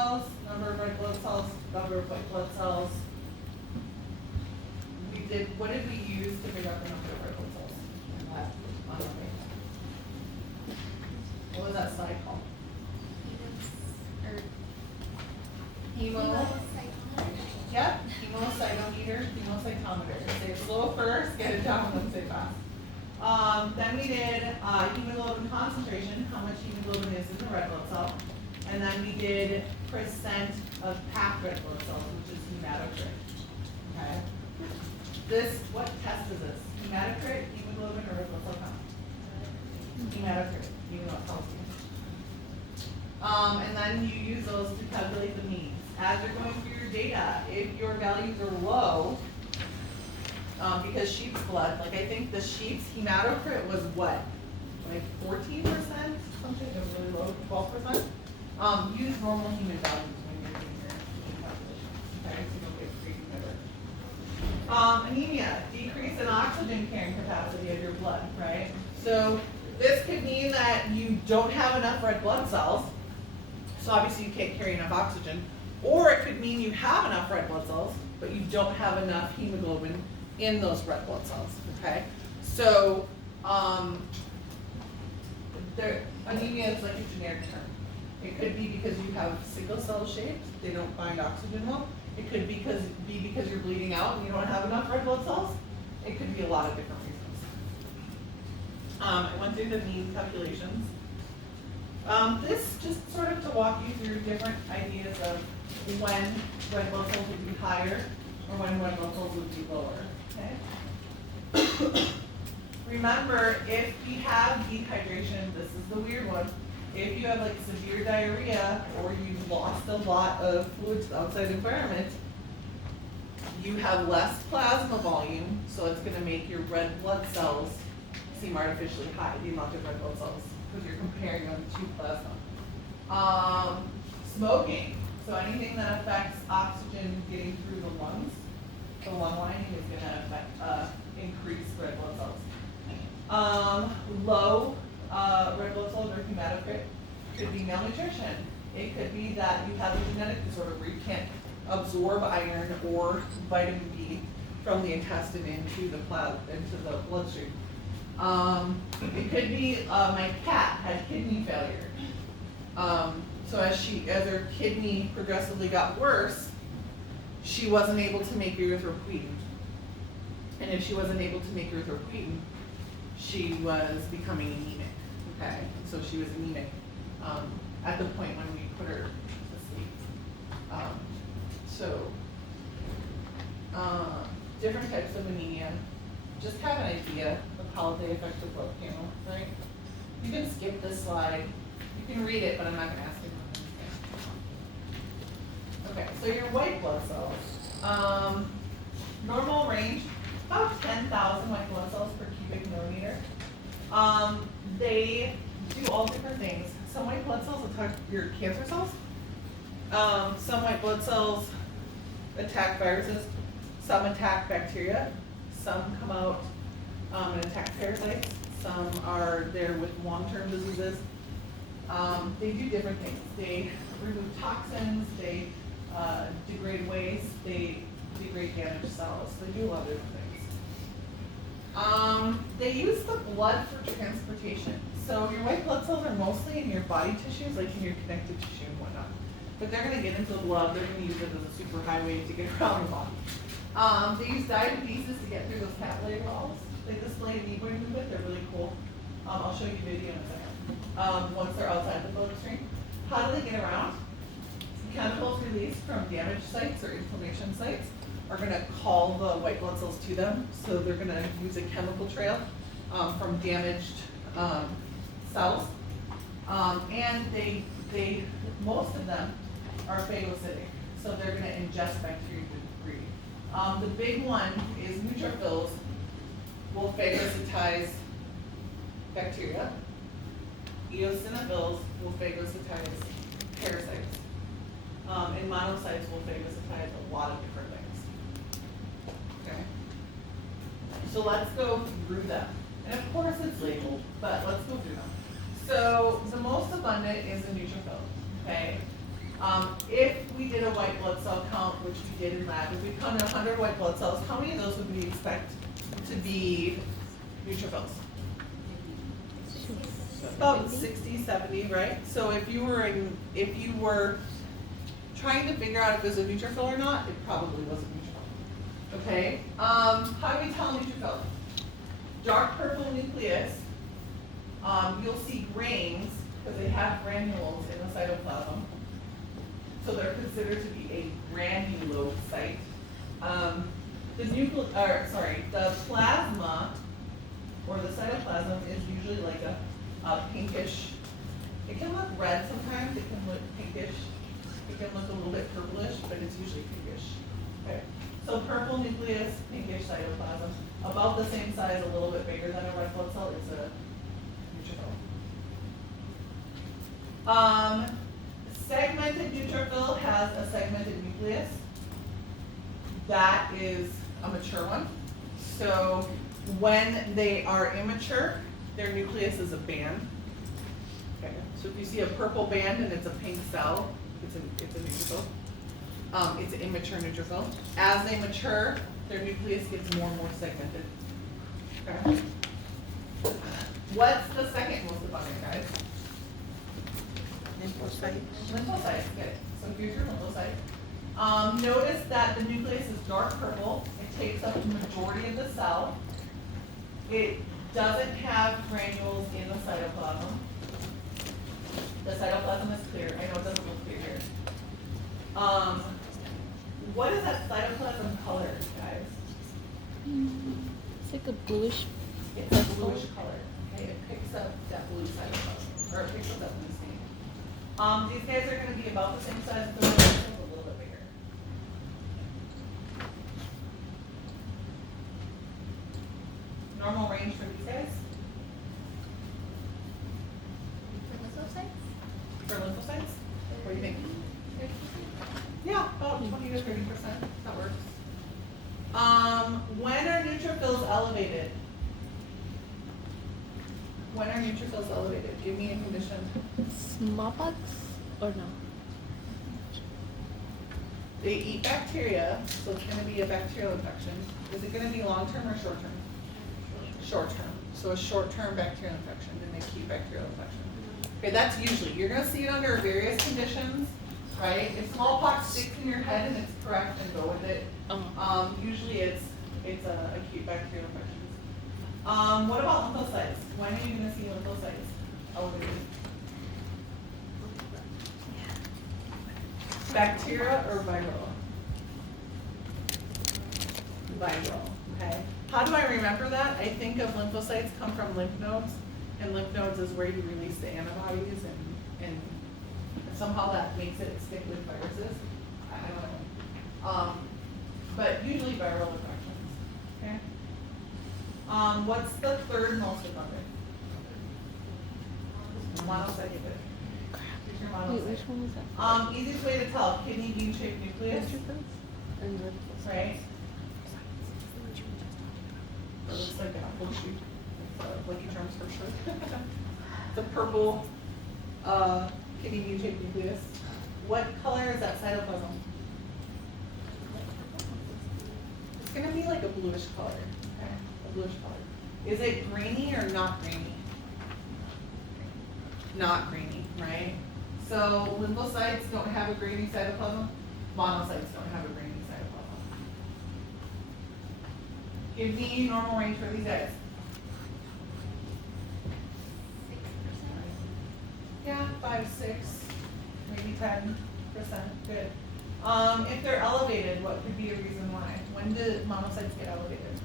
cells, number of red blood cells, number of white blood cells. What did we use to figure out the number of red blood cells? On the page? What was that slide called? Hemo. Yep, hemocytometer, hemocytometer. Say it slow first, get it down, then say it fast. Then we did hemoglobin concentration, how much hemoglobin is in the red blood cell. And then we did percent of packed red blood cells, which is hematocrit. Okay. What test is this? Hematocrit, hemoglobin, or red blood cell count? Hematocrit, even though it tells you. And then you use those to calculate the means. As you're going through your data, if your values are low, because sheep's blood, like I think the sheep's hematocrit was what? Like 14%? Something that was really low, 12%? Use normal human values when you're doing your calculations. Okay, so you don't get crazy numbers. Anemia, decrease in oxygen carrying capacity of your blood, right? So this could mean that you don't have enough red blood cells, so obviously you can't carry enough oxygen, or it could mean you have enough red blood cells, but you don't have enough hemoglobin in those red blood cells, okay? So anemia is like a generic term. It could be because you have single cell shapes, they don't bind oxygen well. It could be because you're bleeding out and you don't have enough red blood cells. It could be a lot of different reasons. I went through the mean calculations. This just sort of to walk you through different ideas of when red blood cells would be higher or when red blood cells would be lower. Okay. Remember, if we have dehydration, this is the weird one. If you have like severe diarrhea or you've lost a lot of fluids to the outside environment, you have less plasma volume, so it's going to make your red blood cells seem artificially high, the amount of red blood cells, because you're comparing them to plasma. Smoking, so anything that affects oxygen getting through the lungs, the lung lining is going to affect increase red blood cells. Low red blood cells or hematocrit could be malnutrition. It could be that you have a genetic disorder where you can't absorb iron or vitamin B from the intestine into the bloodstream. It could be my cat had kidney failure. So as her kidney progressively got worse, she wasn't able to make erythropoietin. And if she wasn't able to make erythropoietin, she was becoming anemic. Okay, so she was anemic at the point when we put her to sleep. Different types of anemia. Just have an idea of how they affect the blood panel, right? You can skip this slide. You can read it, but I'm not going to ask you. Okay, so your white blood cells. Normal range, about 10,000 white blood cells per cubic millimeter. They do all different things. Some white blood cells attack your cancer cells. Some white blood cells attack viruses. Some attack bacteria. Some come out and attack parasites. Some are there with long-term diseases. They do different things. They remove toxins. They degrade waste. They degrade damaged cells. They do a lot of different things. They use the blood for transportation. So your white blood cells are mostly in your body tissues, like in your connective tissue and whatnot. But they're going to get into the blood. They're going to use it as a superhighway to get around your body. They use diabetes to get through those capillary walls. They display a knee movement. They're really cool. I'll show you a video in a second. Once they're outside the bloodstream. How do they get around? Chemicals released from damaged sites or inflammation sites are going to call the white blood cells to them. So they're going to use a chemical trail from damaged cells. And they most of them are phagocytic. So they're going to ingest bacteria to breed. The big one is neutrophils will phagocytize bacteria. Eosinophils will phagocytize parasites. And monocytes will phagocytize a lot of different things. Okay. So let's go through them. And of course it's labeled, but let's go through them. So the most abundant is a neutrophil. Okay. If we did a white blood cell count, which we did in lab, if we counted 100 white blood cells, how many of those would we expect to be neutrophils? About 60, 70, right? So if you were trying to figure out if it was a neutrophil or not, it probably was a neutrophil. Okay? How do we tell a neutrophil? Dark purple nucleus. You'll see grains because they have granules in the cytoplasm. So they're considered to be a granulocyte. The plasma or the cytoplasm is usually like a pinkish. It can look red sometimes. It can look pinkish. It can look a little bit purplish, but it's usually pinkish. Okay. So purple nucleus, pinkish cytoplasm, about the same size, a little bit bigger than a red blood cell. It's a neutrophil. Segmented neutrophil has a segmented nucleus. That is a mature one. So when they are immature, their nucleus is a band. Okay. So if you see a purple band and it's a pink cell, it's a neutrophil. It's an immature neutrophil. As they mature, their nucleus gets more and more segmented. Okay. What's the second most abundant, guys? Lymphocytes. Lymphocytes, good. So here's your lymphocyte. Notice that the nucleus is dark purple. It takes up the majority of the cell. It doesn't have granules in the cytoplasm. The cytoplasm is clear. I know it doesn't look clear here. What is that cytoplasm color, guys? It's like a bluish. It's a bluish color. Okay, it picks up that blue cytoplasm, or it picks up that blue stain. These guys are going to be about the same size as the ones a little bit bigger. Normal range for these guys? For lymphocytes? What do you think? Yeah, about 20 to 30%. That works. When are neutrophils elevated? When are neutrophils elevated? Give me a condition. Smallpox or no? They eat bacteria, so it's going to be a bacterial infection. Is it going to be long-term or short-term? Short-term. So a short-term bacterial infection, an acute bacterial infection. Okay, that's usually, you're going to see it under various conditions, right? If smallpox sticks in your head and it's correct, then go with it. Usually it's acute bacterial infections. What about lymphocytes? When are you going to see lymphocytes elevated? Bacteria or viral? Viral, okay. How do I remember that? I think of lymphocytes come from lymph nodes, and lymph nodes is where you release the antibodies, and somehow that makes it stick with viruses. I don't know. But usually viral infections, okay? What's the third most abundant? Monocyte. Wait, which one was that? Easiest way to tell, kidney bean-shaped nucleus, right? It looks like an apple shoot. Lucky Charms for sure. The purple kidney bean-shaped nucleus. What color is that cytoplasm? It's going to be like a bluish color. Okay, a bluish color. Is it grainy or not grainy? Not grainy, right? So lymphocytes don't have a grainy cytoplasm. Monocytes don't have a grainy cytoplasm. Give me normal range for these guys. 6%. Yeah, 5, 6, maybe 10%. Good. If they're elevated, what could be a reason why? When do monocytes get elevated?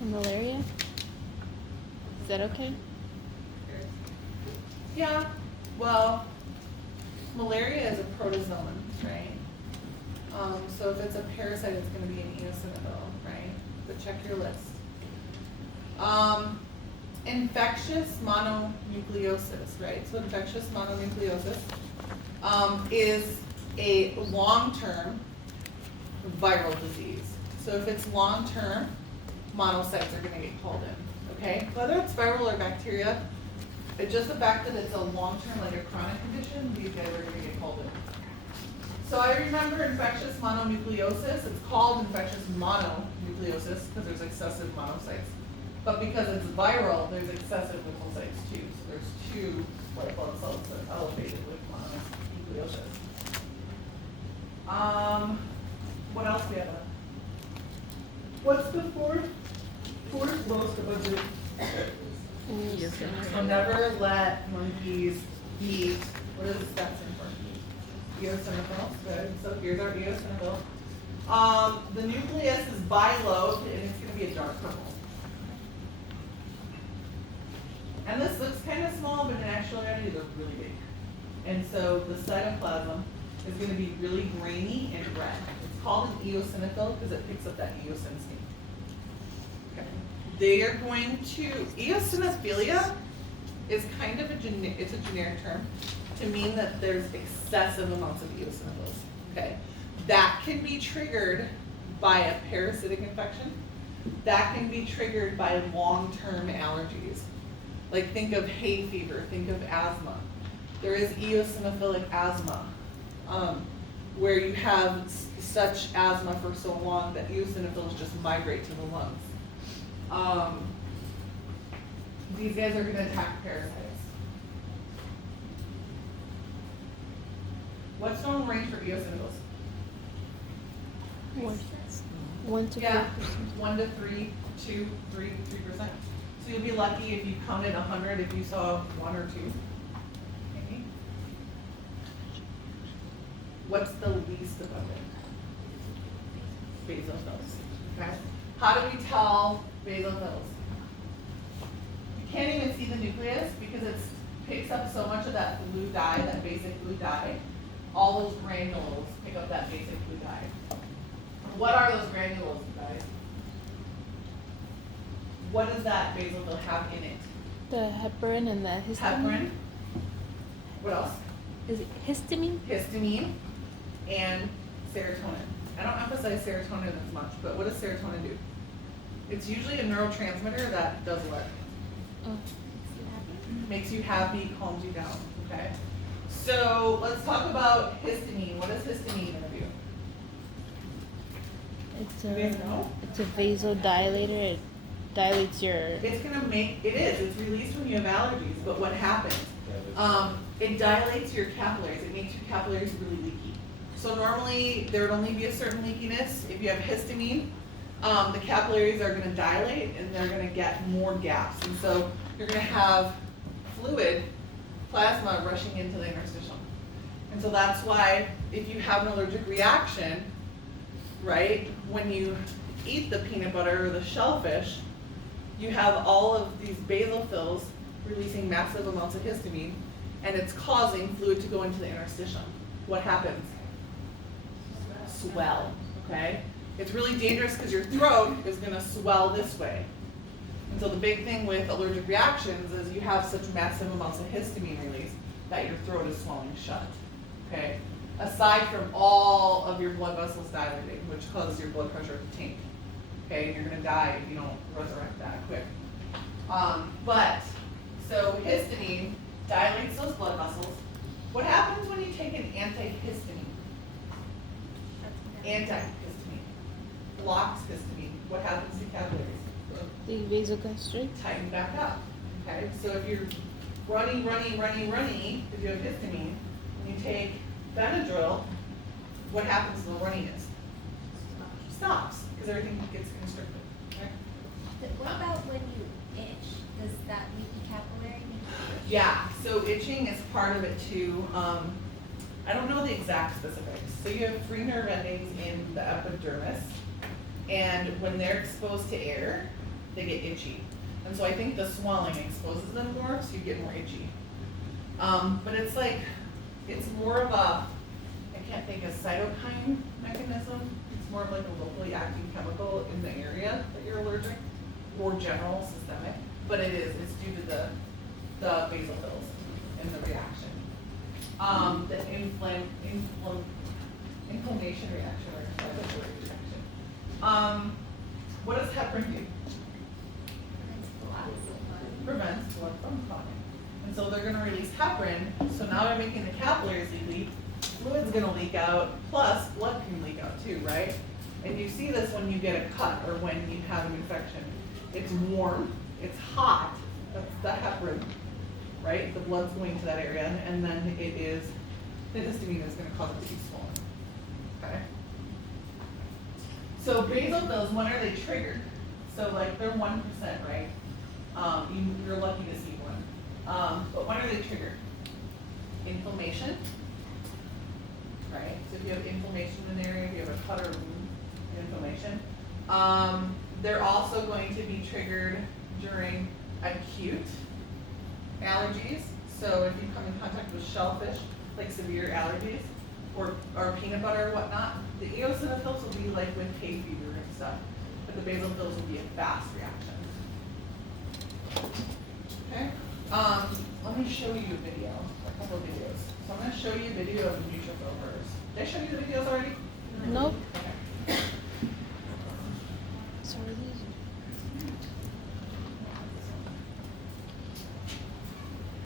Malaria? Is that okay? Yeah, well, malaria is a protozoan, right? So if it's a parasite, it's going to be an eosinophil, right? But check your list. Infectious mononucleosis, right? So infectious mononucleosis is a long-term viral disease. So if it's long-term, monocytes are going to get called in, okay? Whether it's viral or bacteria, It's just the fact that it's a long-term, like a chronic condition, these guys are gonna get called in. So I remember infectious mononucleosis, it's called infectious mononucleosis because there's excessive monocytes. But because it's viral, there's excessive lymphocytes too. So there's two white blood cells that are elevated with mononucleosis. What else do we have? What's the fourth most abundant? So never let monkeys eat, what does that stand for? Eosinophils, good. So here's our eosinophil. The nucleus is bilobed and it's gonna be a dark purple. And this looks kind of small, but in actuality they're really big. And so the cytoplasm is gonna be really grainy and red. It's called an eosinophil because it picks up that eosin. Okay. They are going to, eosinophilia is kind of it's a generic term to mean that there's excessive amounts of eosinophils, okay? That can be triggered by a parasitic infection. That can be triggered by long-term allergies. Like think of hay fever, think of asthma. There is eosinophilic asthma, where you have such asthma for so long that eosinophils just migrate to the lungs. These guys are gonna attack parasites. What's normal range for eosinophils? 1 to 4%. Yeah, 1 to 3, 2, 3%. So you'll be lucky if you counted 100 if you saw 1 or 2. Okay. What's the least abundant? Basophils. Okay. How do we tell basophils? You can't even see the nucleus because it picks up so much of that blue dye, that basic blue dye. All those granules pick up that basic blue dye. What are those granules, you guys? What does that basophil have in it? The heparin and the histamine. Heparin. What else? Is it histamine? Histamine and serotonin. I don't emphasize serotonin as much, but what does serotonin do? It's usually a neurotransmitter that does what? Oh. Makes you happy, calms you down, okay? So let's talk about histamine. What is histamine gonna do? It's You guys know? a vasodilator. It dilates your. It's gonna make, it is, it's released when you have allergies, but what happens? It dilates your capillaries, it makes your capillaries really leaky. So normally, there would only be a certain leakiness. If you have histamine, the capillaries are gonna dilate and they're gonna get more gaps. And so you're gonna have fluid, plasma rushing into the interstitium. And so that's why if you have an allergic reaction, right, when you eat the peanut butter or the shellfish, you have all of these basophils releasing massive amounts of histamine, and it's causing fluid to go into the interstitium. What happens? Swell, okay? It's really dangerous because your throat is gonna swell this way. And so the big thing with allergic reactions is you have such massive amounts of histamine release that your throat is swelling shut, okay? Aside from all of your blood vessels dilating, which causes your blood pressure to tank, okay? And you're gonna die if you don't resurrect that quick. So histamine dilates those blood vessels. What happens when you take an antihistamine? Antihistamine blocks histamine. What happens to capillaries? The vasogastric. Tighten back up. Okay, so if you're runny, if you have histamine, and you take Benadryl, what happens to the runniness? Stops, because everything gets constricted. Okay? What about when you itch? Does that leaky capillary make you itch? Yeah, so itching is part of it too. I don't know the exact specifics. So you have 3 nerve endings in the epidermis, and when they're exposed to air, they get itchy. And so I think the swelling exposes them more, so you get more itchy. But it's like, it's more of a, I can't think, a cytokine mechanism. It's more of like a locally acting chemical in the area that you're allergic, or general systemic. But it is, it's due to the basophils and the reaction. The inflammation reaction or inflammatory reaction. What does heparin do? Prevents blood from clotting. And so they're gonna release heparin, so now they're making the capillaries leak, fluid's gonna leak out, plus blood can leak out too, right? And you see this when you get a cut or when you have an infection. It's warm, it's hot, that's the heparin, right? The blood's going to that area, and then it is, the histamine is gonna cause it to be swollen, okay? So basophils, when are they triggered? So like they're 1%, right? You're lucky to see one. But when are they triggered? Inflammation, right? So if you have inflammation in the area, if you have a cut or wound, inflammation. They're also going to be triggered during acute allergies. So if you come in contact with shellfish, like severe allergies, or peanut butter or whatnot, the eosinophils will be like with hay fever and stuff, but the basophils will be a fast reaction. Okay, let me show you a video, a couple of videos. So I'm gonna show you a video of neutrophil hers. Did I show you the videos already? Nope.